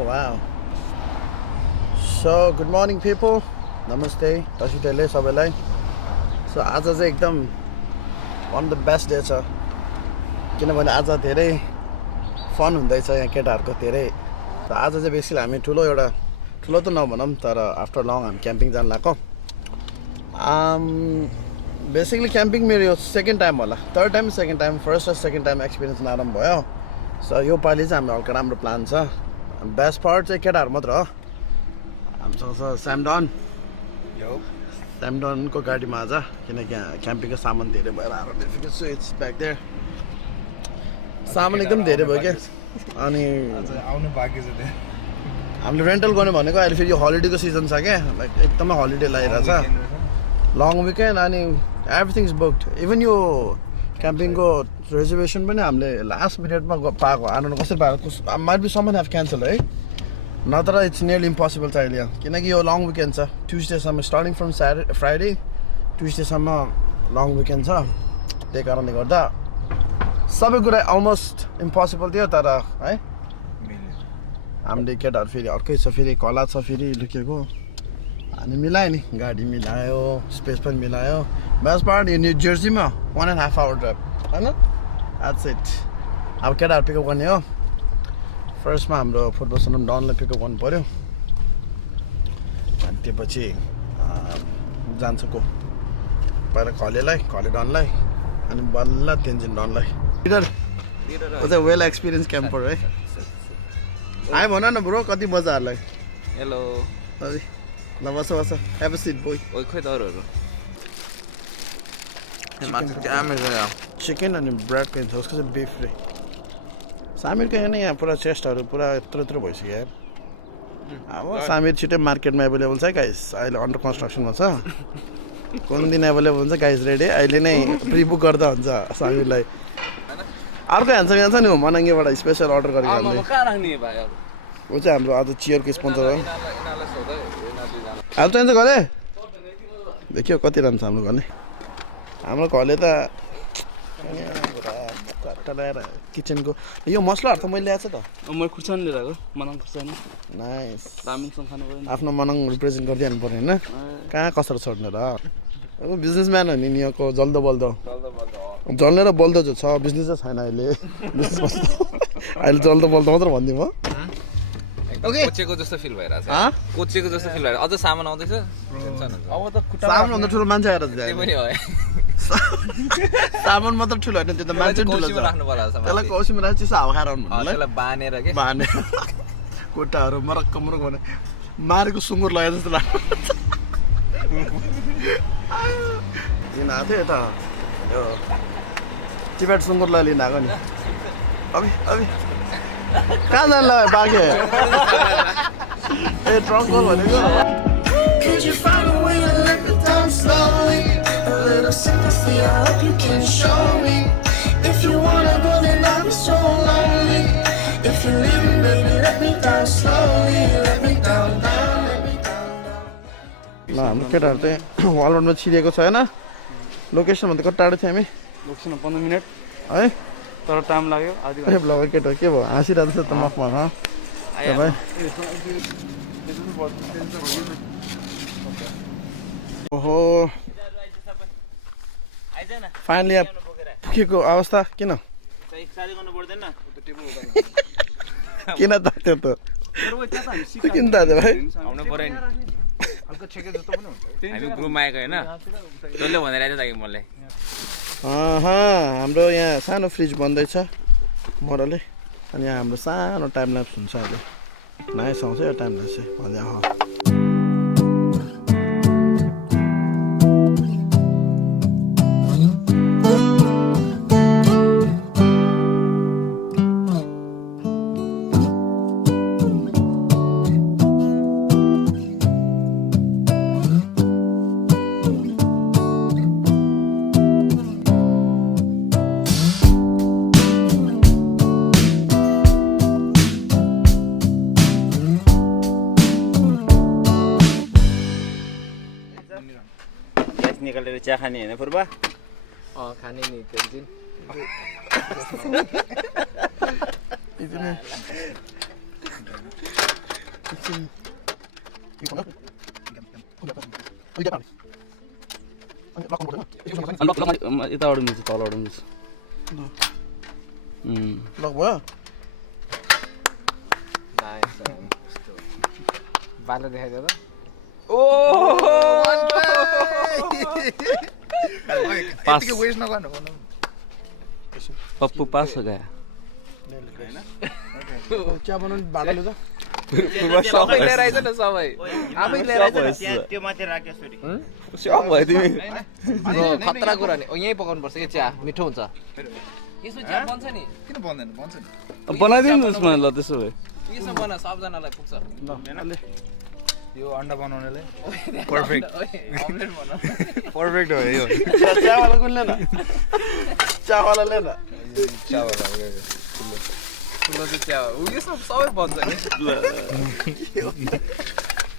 Oh wow. So good morning people. Namaste. Tasitele sabalai. So आज चाहिँ एकदम one of the best day छ किनभने आज धेरै फन हुँदैछ यहाँ केटाहरुको धेरै त आज चाहिँ बेसिकली हामी ठुलो त नभनौं तर आफ्टर लङ हामी क्याम्पिङ जान लाग्यो बेसिकली क्याम्पिङ मेरो यो सेकेन्ड टाइम होला third time second time first र सेकेन्ड टाइम एक्सपिरियन्स नराम्रो भयो सो यो पालि चाहिँ हाम्रो हल्का राम्रो प्लान छ बेस्ट पार्ट चाहिँ केटाहरु मात्र हो हामीसँग छ स्यामडनको गाडीमा आज किनकि क्याम्पिङको सामान धेरै भएर आएको सो इट्स ब्याक देयर सामान एकदम धेरै भयो क्या अनि आउनु बाँकी छ त्यहाँ हामीले रेन्टल गर्ने भनेको अहिले फेरि यो हलिडेको सिजन छ क्या लाइक एकदमै हलिडे लागिरहेछ लङ विकेन्ड अनि एभ्रिथिङ इज बुक्ड इभन यो क्याम्पिङको रिजर्भेसन पनि हामीले लास्ट मिनटमा पाएको आउनु कसरी पाएको might be someone have cancel है नत्र इट्स नियरली इम्पोसिबल छ अहिले किनकि यो लङ विकेन्ड छ ट्युजडेसम्म स्टार्टिङ फ्रम फ्राइडे ट्युजडेसम्म लङ विकेन्ड छ त्यही कारणले गर्दा सबै कुरा अलमोस्ट इम्पोसिबल थियो तर है हामीले केटाहरू फेरि अर्कै छ फेरि कला छ फेरि लुकेको अनि मिलायो नि गाडी मिलायो स्पेस पनि मिलायो बेस्ट पार्ट यो न्यू जर्सीमा 1.5 आवर ड्राइभ होइन द्याट्स इट अब केटाहरू पिकअप गर्ने हो फर्स्टमा हाम्रो फुटबल सनम डनलाई पिकअप गर्नु पऱ्यो अनि त्यसपछि जान्छ को पहिला खले डनलाई अनि बल्ल तेन्जिन डनलाई लिडर चाहिँ वेल एक्सपिरियन्स क्याम्पर है आयो भन न ब्रो कति मजाहरूलाई हेलो हजुर ल बस हेभ अ सिट बोय ओइ खोइ त अरूहरू चिकन अनि ब्रेड खान्छ उसको चाहिँ बिफ रे सामिरको यहाँ पुरा चेस्टहरू पुरा यत्रो भइसक्यो यार अब सामिर छिटै मार्केटमा एभाइलेबल छ गाइस अहिले अन्डर कन्स्ट्रक्सनमा छ कुन दिन एभाइलेबल हुन्छ गाइस रेडी अहिले नै प्रि बुक गर्दा हुन्छ सामिरलाई अर्को ह्यान्डसम छ नि हो मनाङ्गेबाट स्पेसल अर्डर गरेको हामीले ऊ चाहिँ हाम्रो आज चियरको स्पोन्सर हो हाल चाहिन्छ घरे देखियो कति राम्रो छ हाम्रो घरले हाम्रो घरले त किचनको यो मसलाहरू त मैले ल्याएको छ त मैले खुर्सानी लिएर आएको मनाङ खुर्सानी नाइस रामिङसँग खानु पर्यो आफ्नो मनाङ रिप्रेजेन्ट गरिदिनु पर्ने होइन कहाँ कसरी छोड्ने र अब बिजनेसम्यान हो नि यहाँको जल्दो बल्दो जल्ने र बल्दो जो छ बिजनेसै छैन अहिले बिजनेस अहिले जल्दो बल्दो मात्र भनिदिउँ हो कोचेको जस्तो फिल भइरहेछ कोचेको जस्तो फिल भइरहेछ अझ सामान आउँदैछ अब त सामान भन्दा ठुलो मान्छे आएर त्यही पनि हो सामान मात्र ठुलो होइन त्यो त मान्छे ठुलो छ राख्नु पर्ला त्यसलाई कौसीमा राख्छ चिसो हावा खाएर आउनु भन्नुलाई त्यसलाई बानेर के बानेर खुट्टाहरू मरक्क भने मारेको सुँगुर लगाए जस्तो लाग्छ लिन आएको थियो यता यो टिबेट सुँगुरलाई लिन आएको नि अभि कहाँ जानु ल बाघे ए ट्रङ्क भनेको Could you find a way to let me down slowly? A little sympathy, I hope you can show me. If you wanna go, then I'll be so lonely. If you're leaving, baby, let me down slowly. Let me down. ल हाम्रो केटाहरू चाहिँ wall रोडमा छिरेको छ होइन location भन्दा कति टाढो थियो हामी लोकेसन 15 मिनट है तर टाइम लाग्यो आधी ए ब्लगर केटा के भयो हाँसिरहेको छ त मफमा तपाईँ ओहो फाइनली यहाँ पुगेको अवस्था किन किन तात्यो त किन तात्यो भाइ आउनु पर्यो नि हामी ग्रुपमा आएको होइन तैँले भनेर आइदियो ताकि मलाई हाम्रो यहाँ सानो फ्रिज बन्दैछ मोडलले अनि यहाँ हाम्रो सानो टाइम ल्याप्स हुन्छ अहिले नाइस आउँछ यो टाइम ल्याप्स चाहिँ भन्दै निकालेर चिया खाने होइन फुर्बा खाने नि तेन्जिन यताबाट मिल्छ तलबाट मिल्छ लक भयो बालो देखाइदियो त यतिकै वेस्ट नगर्नु भन्नु पप्पु पास हो गया चिया बनाउने भाँडाले त सबै लिएर आइज न सबै आफै लिएर आइज त्यो माथि राख्यो छोरी सब भयो तिमी खतरा कुरा नि यहीँ पकाउनु पर्छ कि चिया मिठो हुन्छ यसो चिया बन्छ नि किन बन्दैन बन्छ नि बनाइदिनु न उसमा ल त्यसो भए यसो बना सबजनालाई पुग्छ यो अन्डा बनाउनेले पर्फेक्ट अमलेट बना पर्फेक्ट हो यो चियावाला कुन लिएन चियावाला लिएन चावल ठुलो चाहिँ चिया हो यो सब सबै बन्छ नि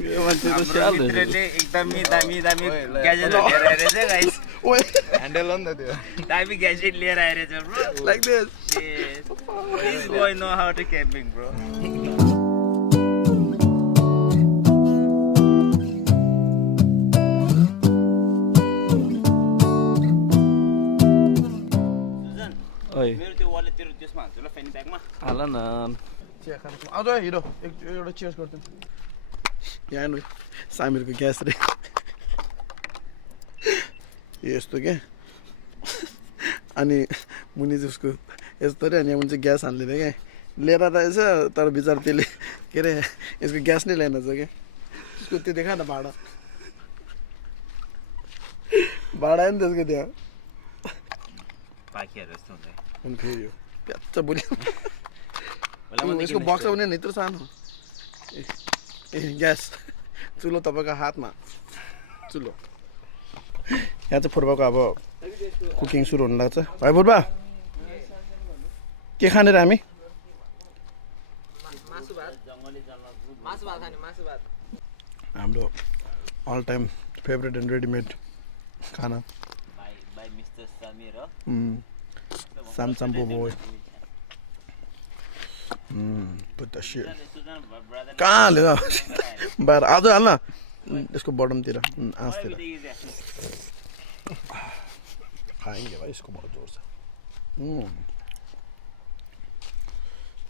यो मान्छे त स्याल मित्रले एकदमै दामी दामी ग्याजेट लिएर आइरहेछ गाइस ह्यान्डल हो नि त त्यो दामी ग्याजेट लिएर आइरहेछ bro like this This boy know how to camping bro ओइ मेरो त्यो वालेट तेरो त्यसमा हाल्छु ल फ्यानी ब्यागमा हाल न चिया खानु आउँछ हिरो एउटा चियर्स गर्छौँ यहाँ हेर्नु सामिरको ग्यास रे यस्तो क्या अनि मुनि चाहिँ उसको यस्तो रे अनि यहाँ मुनि चाहिँ ग्यास हालिदिने क्या लिएर रहेछ तर बिचरा त्यसले के अरे यसको ग्यास नै ल्याएन छ क्या उसको त्यो देखा न भाडा भाडा नि त्यसको त्यहाँ पाखिहरू जस्तो हुन्छ अनि फेरि यो प्याच्च बोली यसको बक्स पनि यत्रो सानो ए ग्यास चुलो तपाईँको हातमा चुलो यहाँ चाहिँ फुर्बाको अब कुकिङ सुरु हुन लाग्छ भाइ फुर्बा के खाने र हामी हाम्रो all time favourite and readymade खाना बाई मिस्टर समीर हो सामचाम्पो बोय put the shit कहाँ हाल्यो बाहिर आज हाल्न यसको बटमतिर आँसतिर खाएंगे भाइ यसको बहुत जोर छ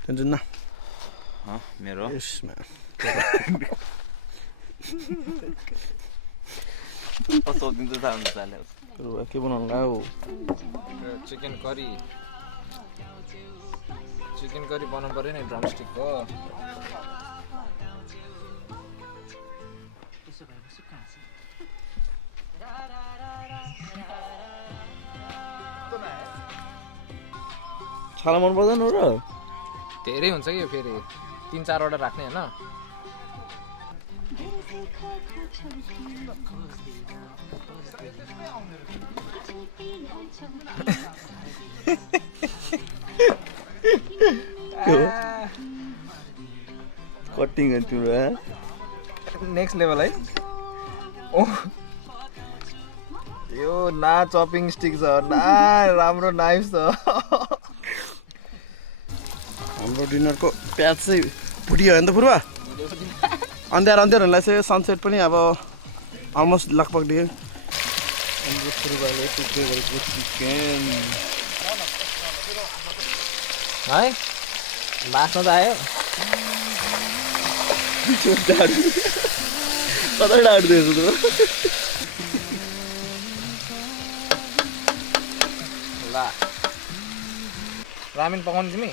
टेन्सन न मेरो यसमा सोधिन्छ थाहा हुन्छ चाल्यो के बनाउनु लाग्यो चिकन करी बनाउनु पर्यो नि ड्रमस्टिकको छाला मन पर्दैन र धेरै हुन्छ कि फेरि 3-4 वटा राख्ने होइन कटिङ तिम्रो नेक्स्ट लेभल है ओ यो ना चपिङ स्टिक छ ना राम्रो नाइफ छ हाम्रो डिनरको प्याज चाहिँ फुटियो होइन त फुर्बा अन्ध्यारो हुनलाई चाहिँ सनसेट पनि अब अलमोस्ट लगभग दियो हाम्रो फुर्बाले टुक्रो गरेको चिकन है बास्न त आयो कता डाँट दिएछ त ल रामेन पकाउने तिमी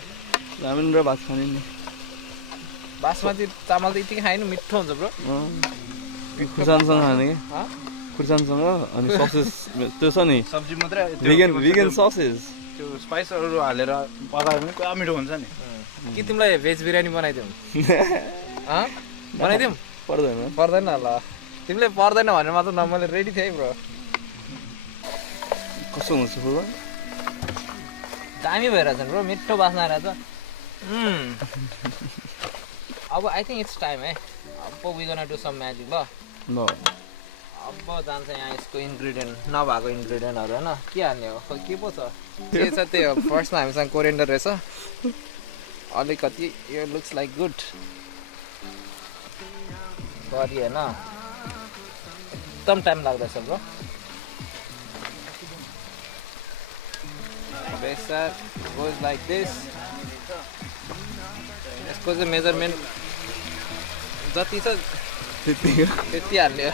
रामेन र भात खाने नि बासमती चामल त यतिकै खाएन मिठो हुन्छ ब्रो खुर्सानसँग खाने कि खुर्सानसँग अनि ससेस त्यो छ नि सब्जी मात्रै vegan ससेस त्यो स्पाइसहरू हालेर पकायो भने पुरा मिठो हुन्छ नि कि तिमीलाई भेज बिरयानी बनाइदिउँ बनाइदिउँ पर्दैन पर्दैन ल तिमीले पर्दैन भनेर मात्र न मैले रेडी थिएँ ब्रो कस्तो हुन्छ फुर्बा दामी भइरहेछ ब्रो मिठो बास्ना आइरहेछ अब आई थिङ्क इट्स टाइम है अब we gonna do some magic ल ल अब जान्छ यहाँ यसको इन्ग्रिडियन्ट नभएको इन्ग्रिडियन्टहरू होइन के हाल्ने हो खोइ के पो छ के छ त्यही हो फर्स्टमा हामीसँग कोरिएन्डर रहेछ अलिकति यो लुक्स लाइक गुड गरी होइन एकदम टाइम लाग्दैछ bro pressure goes like this यसको चाहिँ मेजरमेन्ट जति छ त्यति हाल्ने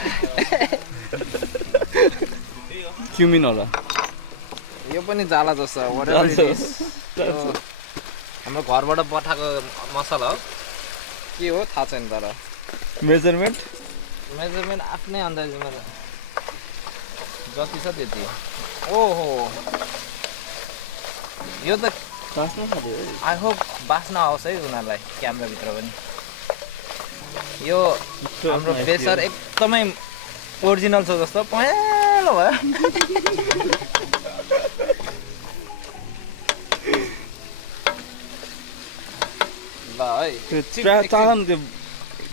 क्युमिन होला यो पनि जाला जस्तो whatever it is। हाम्रो घरबाट पठाएको मसला हो के हो थाहा छैन तर मेजरमेन्ट आफ्नै अन्दाजमा जति छ त्यति ओहो यो त आई होप बास्न आओस् है उनीहरूलाई क्यामेराभित्र पनि यो हाम्रो बेसर एकदमै ओरिजिनल छ जस्तो पहेँलो भयो ल है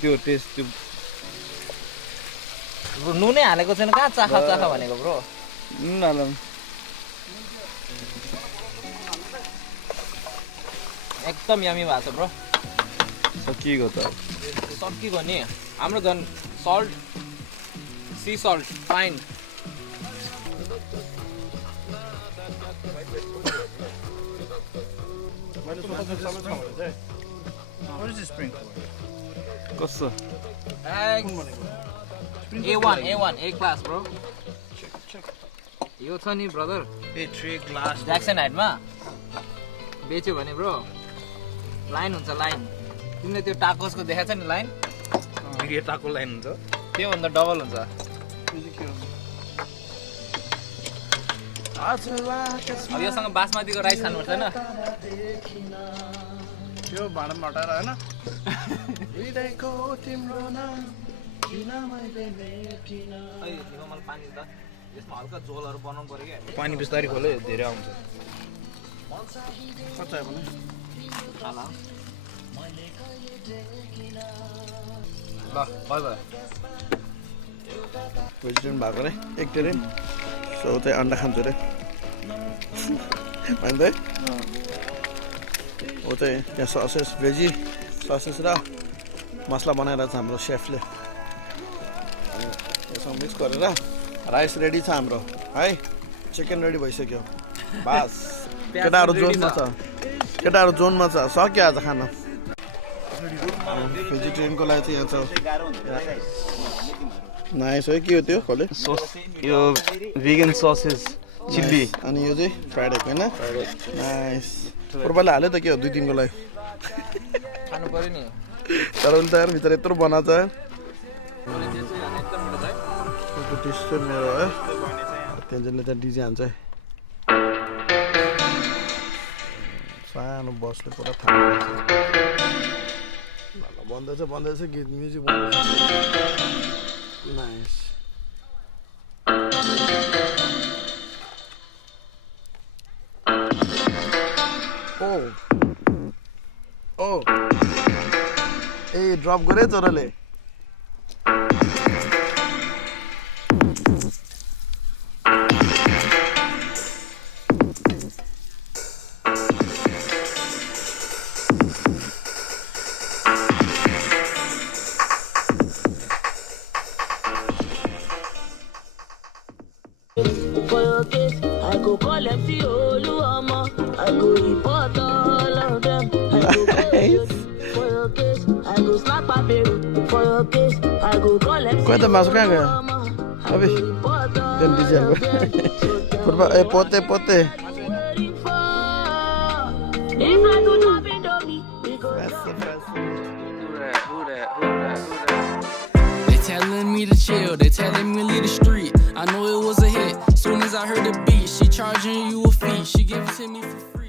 त्यो टेस्ट त्यो नुनै हालेको छैन कहाँ चाखा भनेको ब्रो नुन हालौँ एकदम यमी भएको छ ब्रो सकिएको त सकिएको नि हाम्रो झन् सल्ट सी सल्ट फाइन कस्तो A1 A क्लास ब्रो यो छ नि ब्रदर ज्याक्सन हाइटमा बेच्यो भने ब्रो लाइन हुन्छ लाइन तिमीले त्यो टाकोसको देखाएको छ नि लाइन टाको लाइन हुन्छ त्योभन्दा डबल हुन्छ अब योसँग बासमतीको राइस खानुपर्छ होइन त्यो भाँडामा हटाएर होइन हृदयको तिम्रो नाम मलाई पानी त यसमा हल्का झोलहरू बनाउनु पर्यो क्या पानी बिस्तारै खोले धेरै आउँछ कच्चा पनि खाला ल भयो भेजिटेरियन भएको रे एकटेरियन सो चाहिँ अन्डा खान्छु रे होइन हो चाहिँ त्यहाँ ससेस भेजी ससेस र मसला बनाएर छ हाम्रो सेफले यसमा मिक्स गरेर राइस रेडी छ हाम्रो है चिकन रेडी भइसक्यो बास केटाहरू जोनमा छ सक्यो आज खाना भेजिटेरियनको लागि चाहिँ यहाँ छ नाइस है के हो त्यो खोले सस यो भेगन ससेस चिल्ली अनि यो चाहिँ फ्राइड एग होइन नाइस पूर्वले हाल्यो त के हो 2-3 को लागि खानु पर्यो नि तर उसले त यार भित्र यत्रो बनाएको छ डिस चाहिँ मेरो है त्यहाँले त्यहाँ डिजे हान्छ है सानो बसले पुरा थाहा बन्दैछ गीत म्युजिक बन्दैछ नाइस ओ ए ड्रप गरे चोरले For your case, I go call them see Oluwama. I go report all of them. I go for your case, I go slap a baby. For your case, I go call them see Kau tak masuk kan ke? Habis. Dan DJ aku. Purba pote. If I do not be dummy, we go. They telling me to chill, they telling me leave the street. I know it was a hit. Soon as I heard the beat, she charging you a fee. She give it to me for free.